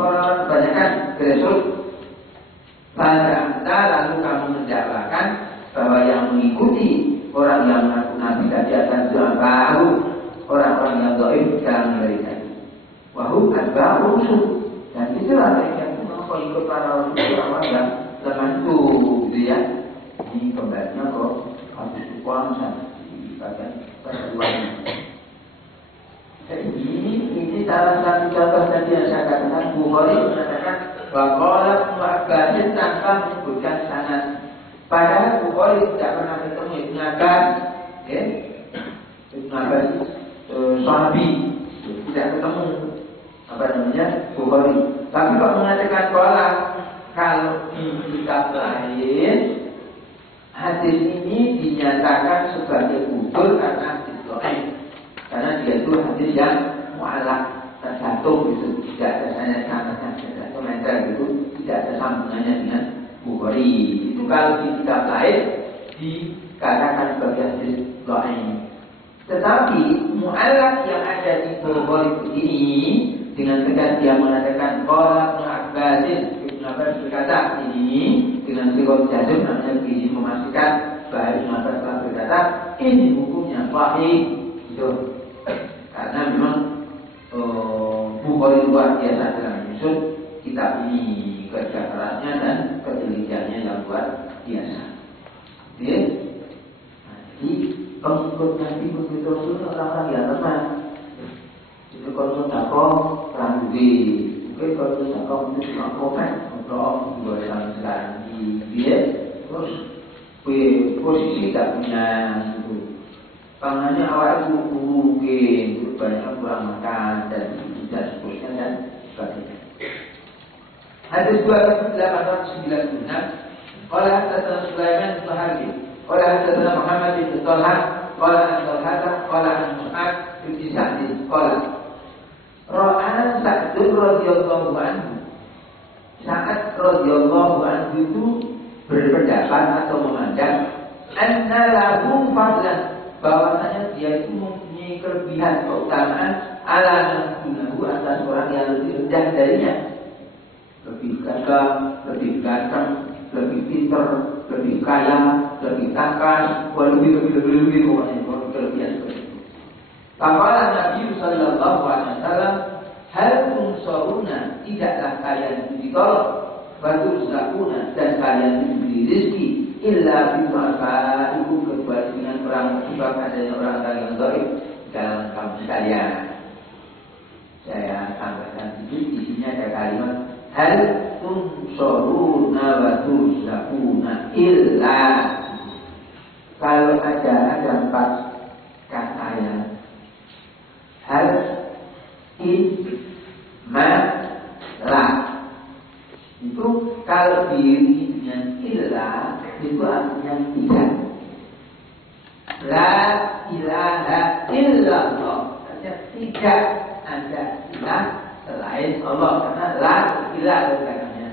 orang kebanyakan Rasul. Pada lalu kamu mendakwakan bahwa yang mengikuti orang yang mengaku Nabi tadi akan baru orang-orang yang dhaif dalam mereka. Wahum atba'u rusul. Dan itulah mereka itu mengikut para orang yang lemah itu, gitu ya. Ini kembalinya kok habis puasa di bagian perjuangan. Ini salah satu contoh tadi yang saya katakan. Bukhari mengatakan waqala mu'abbasin tanpa menyebutkan sanad. Padahal Bukhari tidak pernah ketemu Ibn Abbas, ya? Ibn Abbas sahabi tidak ketemu Bukhari. Tapi kok mengatakan kalau di kitab lain hadis ini dinyatakan sebagai udzur karena hadis dhaif. Karena dia itu hadis yang mu'allaq, tergantung itu, tidak ada sanad-sanadnya, tidak komentar itu, tidak ada sambungannya dengan Bukhari. Itu kalau di kitab lain dikatakan sebagai hadis dhaif. Tetapi mu'allaq yang ada di Bukhari ini dengan tegas dia mengatakan qala Ibnu Abbas berkata ini dengan sikap jazm namanya begini memastikan bahwa Ibnu Abbas telah berkata ini hukumnya sahih itu. Karena memang Bukhari luar biasa dalam menyusun kitab ini, kerja kerasnya dan ketelitiannya yang luar biasa. Jadi pengikut Nabi begitu itu orang-orang yang lemah. Itu kalau sedekah rambi, mungkin kalau sedekah mungkin cuma kopen, untuk dalam sekarang dia terus posisi tak punya itu. Pangannya awal itu mungkin banyak kurang makan dan seterusnya dan sebagainya. Hadis 2896. Qala hadatsana Sulaiman bin Harbi, qala hadatsana Muhammad bin Talha, qala an Mu'ad bin Sa'd, qala Ra'a Sa'd radhiyallahu anhu. Sa'd radhiyallahu anhu itu berpendapat atau memandang anna lahu fadlan, bahwasanya dia itu mempunyai kelebihan keutamaan ala nafsuhu atas orang yang lebih rendah darinya, lebih gagah, lebih ganteng, lebih pintar, lebih kaya, lebih tangkas, lebih pokoknya kelebihan seperti itu. Kala Nabi sallallahu alaihi wasallam, hal tunsaruna, tidaklah kalian ditolong, batu zakuna, dan kalian diberi rezeki, illa bima'faikum, kecuali dengan perang sebab adanya orang yang dhaif dalam kaum sekalian. Saya tambahkan sedikit, di sini ada kalimat hal tunsaruna wa turzakuna illa. Kalau ada 4 kata yang hal, ma, la, itu kalau diiringi dengan illa itu artinya tidak. La ilaha illallah, artinya tidak ada ilah selain Allah, karena la ilah katanya.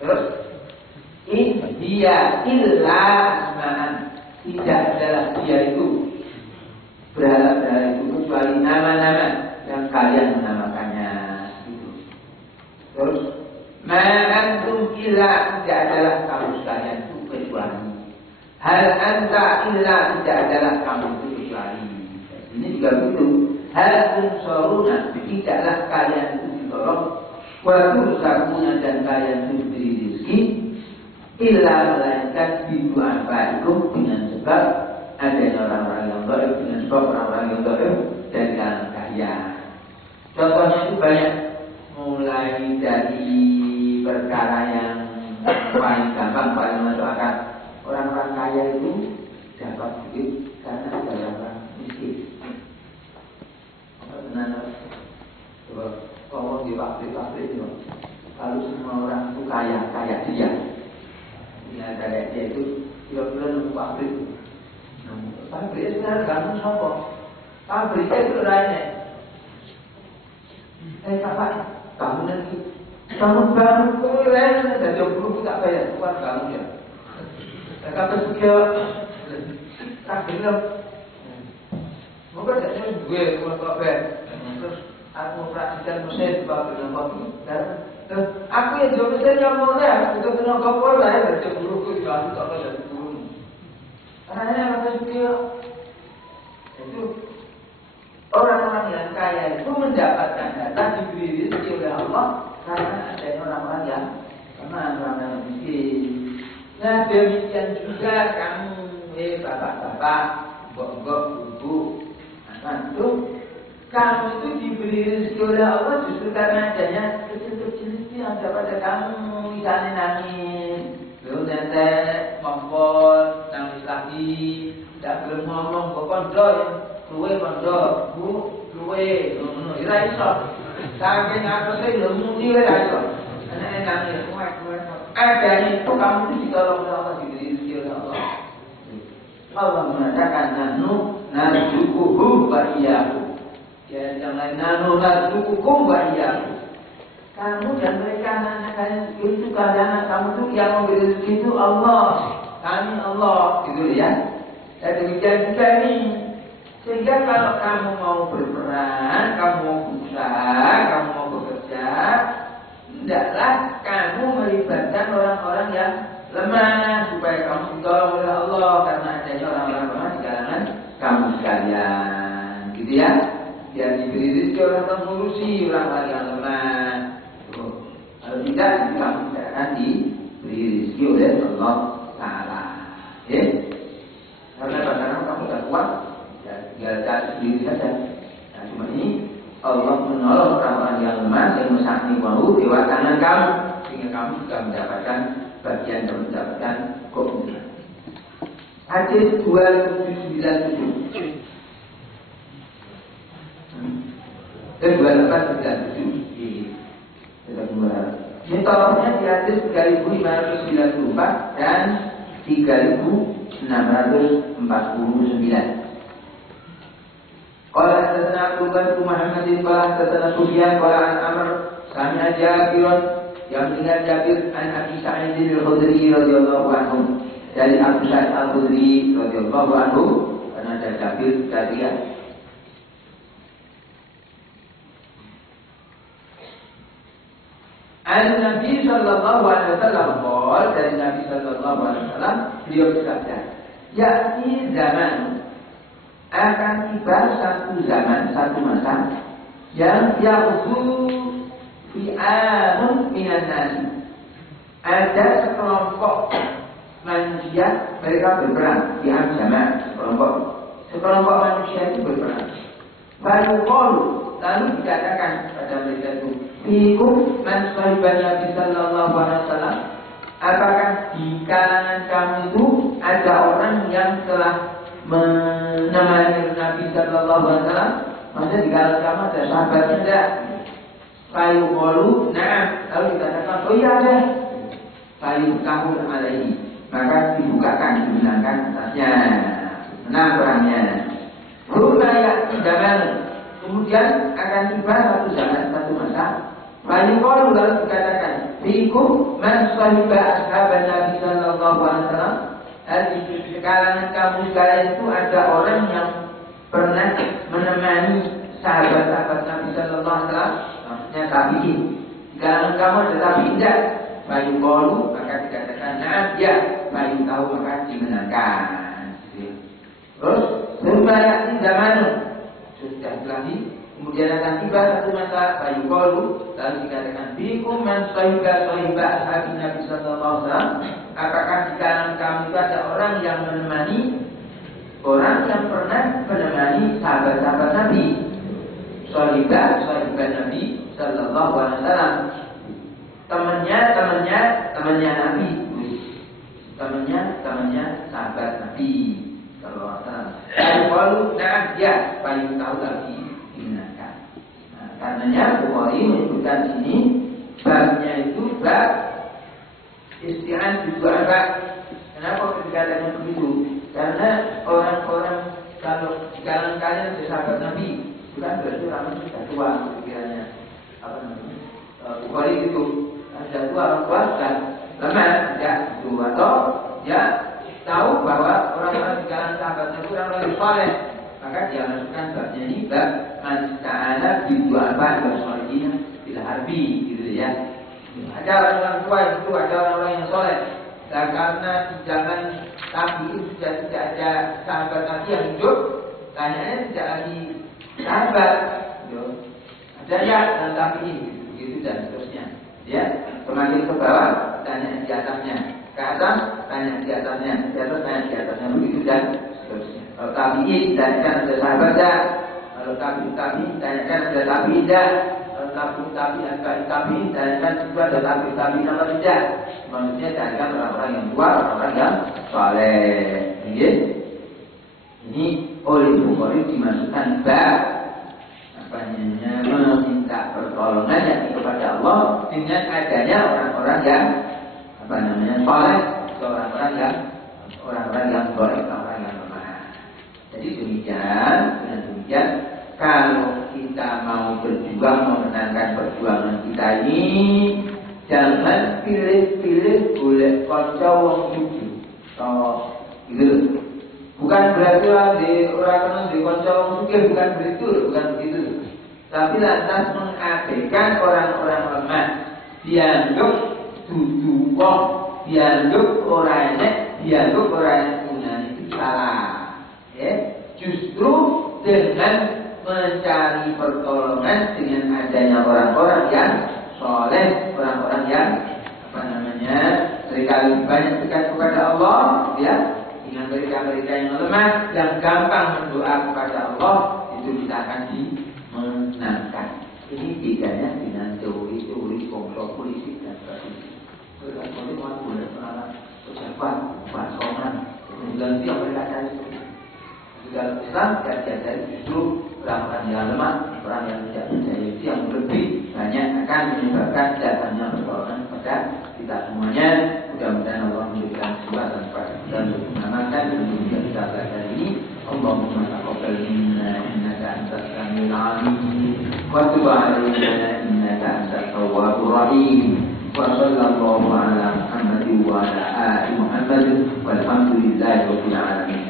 Terus dia illa asma'an, tidak adalah dia itu berhala-berhala itu kecuali nama-nama yang kalian menamakannya itu. Terus ma'antum illa, tidak adalah kamu sekalian itu kecuali. Hal anta illa, tidak adalah kamu itu kecuali. Ini juga begitu. Hal tunsaruna, tidaklah kalian itu ditolong. Wa turzakuna, dan kalian itu diberi rezeki. Illa melainkan bidu'afaikum, dengan sebab adanya orang-orang yang dhaif, dengan sebab orang-orang yang dhaif dari kalangan kalian. Contohnya itu banyak, mulai dari perkara yang paling gampang, paling masuk akal. Orang-orang kaya itu dapat duit karena ada orang miskin. Coba ngomong di pabrik-pabrik itu, kalau semua orang itu kaya dia, ya kayak dia itu kira-kira nunggu pabrik. Pabriknya sekarang kamu sopo, pabriknya itu lainnya. Kapan? Kamu nanti, kamu baru lain dan jauh dulu tak bayar kuat kamu ya. Kapan juga tak bilang, mungkin jadi gue kalau bayar terus mengoperasikan mesin pabrik kopi. Dan aku yang jual mesin yang mulai, itu kena kapal lah ya, baca buruku di bawah tak ada dari turun. Karena apa dia? Itu orang-orang yang kaya itu mendapatkan data diberi rezeki oleh Allah karena adanya orang-orang yang orang yang miskin. Nah demikian juga kamu, bapak-bapak, mbok-mbok, ibu, anak itu. Kamu itu diberi rezeki oleh Allah justru karena adanya kecil-kecil itu yang ada pada kamu. Misalnya nangis, lu nenek, ngompol, nangis lagi, tidak belum ngomong, kok kondor, luwe kondor, bu, luwe, ira iso. Saking aku sih belum mudi ira iso. Nenek nangis, adanya itu kamu itu ditolong oleh Allah, diberi rezeki oleh Allah. Allah mengatakan narzuquhum wa iyyakum. Ya, yang lain narzuqukum wa iyyakum. Kamu dan mereka anak-anak kalian itu karena kamu itu yang memberi rezeki itu Allah. Kami Allah, gitu ya. Dan demikian juga nih. Sehingga kalau kamu mau berperan, kamu mau berusaha, kamu mau bekerja, hendaklah kamu melibatkan orang-orang yang lemah supaya kamu ditolong oleh Allah karena adanya orang-orang lemah di kalangan kamu sekalian, gitu ya. Biar diberi rezeki orang yang mengurusi orang-orang yang lemah. Kalau tidak, kamu tidak akan diberi rezeki oleh Allah Taala. Ya, karena kadang-kadang kamu tidak kuat, ya tinggal cari sendiri saja. Nah, cuma ini Allah menolong orang-orang yang lemah yang mesakni wau lewat tangan kamu, sehingga kamu juga mendapatkan bagian dan mendapatkan keuntungan. Hadis 2797. 2897. Ini tolongnya di hadis 3594 dan 3649. Qala hadatsana Abdullah bin Muhammadin qala hadatsana Sufyan qala an Amr sami'a Jabir yang mendengar Jabir an Abi Sa'id al-Khudri radhiyallahu anhu dari Abu Sa'id al-Khudri radhiyallahu anhu karena ada Jabir tadi ya. Nabi sallallahu alaihi wasallam dari Nabi sallallahu alaihi wasallam beliau bersabda, yakni zaman akan tiba satu zaman, satu masa yang ya'udhu fi'amun minan nasi. Ada sekelompok manusia mereka berperang di zaman sekelompok manusia itu berperang. Baru lalu dikatakan pada mereka itu, fiikum man sahiban Nabi sallallahu alaihi wasallam. Apakah di kalangan kamu itu ada orang yang telah menemani Nabi sallallahu alaihi wasallam? Maksudnya di kalangan kamu ada sahabatnya enggak? Kayu qalu na'am. Lalu dikatakan, oh iya ada. Kayu kahul alaihi. Maka dibukakan, dimenangkan atasnya. Menang perangnya. Rupanya zaman kemudian akan tiba satu zaman, satu masa. Lalu dikatakan, fiikum man sahiba ashaban Nabi sallallahu alaihi wasallam. Di kalangan kamu sekalian itu ada orang yang pernah menemani sahabat-sahabat Nabi sallallahu alaihi wasallam. Maksudnya tabi'in. Di kalangan kamu ada tabi'in enggak? Bayu qalu maka dikatakan na'am ya. Bayu tahu maka dimenangkan. Terus berbayar zaman sudah lagi kemudian akan tiba satu masa bayu qalu lalu dikatakan bikum man sahiba ashabi Nabi sallallahu alaihi wasallam. Apakah di kalangan kamu itu ada orang yang menemani orang yang pernah menemani sahabat-sahabat Nabi sahabat Nabi sallallahu alaihi wasallam, temannya Nabi, temannya sahabat Nabi sallallahu alaihi wasallam. Lalu na'am ya, paling tahu lagi dimenangkan. Nah, karenanya Bukhari menyebutkan ini babnya itu bab isti'an bidu'a. Kenapa dikatakan begitu? Karena orang-orang kalau di kalangan kalian ada sahabat Nabi, bukan berarti orang sudah tua pikirannya. Apa namanya? Bukhari itu sudah tua, orang tua sudah lama tidak itu, atau ya tahu bahwa orang-orang di kalangan sahabat Nabi orang-orang saleh, maka dia masukkan babnya ini bab Masta'ana bidu'afa wa sholihina bila harbi gitu ya. Ada orang tua itu, ada orang yang soleh. Dan karena jangan Nabi sudah tidak ada sahabat Nabi yang hidup, tanyanya tidak lagi sahabat. Ada ya Nabi ini, begitu dan seterusnya. Ya, semakin ke bawah tanya di atasnya, ke atas tanya di atasnya, di atas tanya di atasnya, begitu dan seterusnya. Kalau Nabi ini tanyakan ada sahabat dah. Kalau Nabi tanyakan ada Nabi dah. Tapi tanyakan juga ada Nabi nama tidak. Maksudnya tanyakan orang-orang yang tua, orang-orang yang saleh. Ini oleh Bukhari dimasukkan bab meminta pertolongan kepada Allah dengan adanya orang-orang yang saleh, orang-orang yang baik, orang yang lemah. Jadi demikian, dengan demikian kalau kita mau berjuang memenangkan perjuangan kita ini, jangan pilih-pilih boleh kanca wong sugih. Gitu. Bukan berarti orang di kanca wong sugih, bukan begitu. Tapi lantas mengabaikan orang-orang lemah, dianggap dudu wong, dianggap dianggap orang punya itu salah. Ya, justru dengan mencari pertolongan dengan adanya orang-orang yang soleh, orang-orang yang seringkali banyak dekat kepada Allah, ya, dengan mereka-mereka yang lemah, yang gampang berdoa kepada Allah, itu kita akan dimenangkan. Ini bedanya dengan teori-teori komplot politik dan sebagainya. Politik boleh mengalami pejabat, pasangan, kemudian dia mereka cari. Dalam Islam yang diajari justru orang-orang yang lemah, orang yang tidak percaya itu yang lebih banyak akan menyebabkan datangnya pertolongan kepada kita semuanya. Mudah-mudahan Allah memberikan kesempatan kepada kita untuk mengamalkan dan kemudian kita belajar ini. Allahumma taqabbal minna innaka antas samiul alim wa tub 'alaina innaka antat tawwabur rahim. Wa sallallahu ala Muhammadin wa ala ali Muhammad walhamdulillahi rabbil alamin.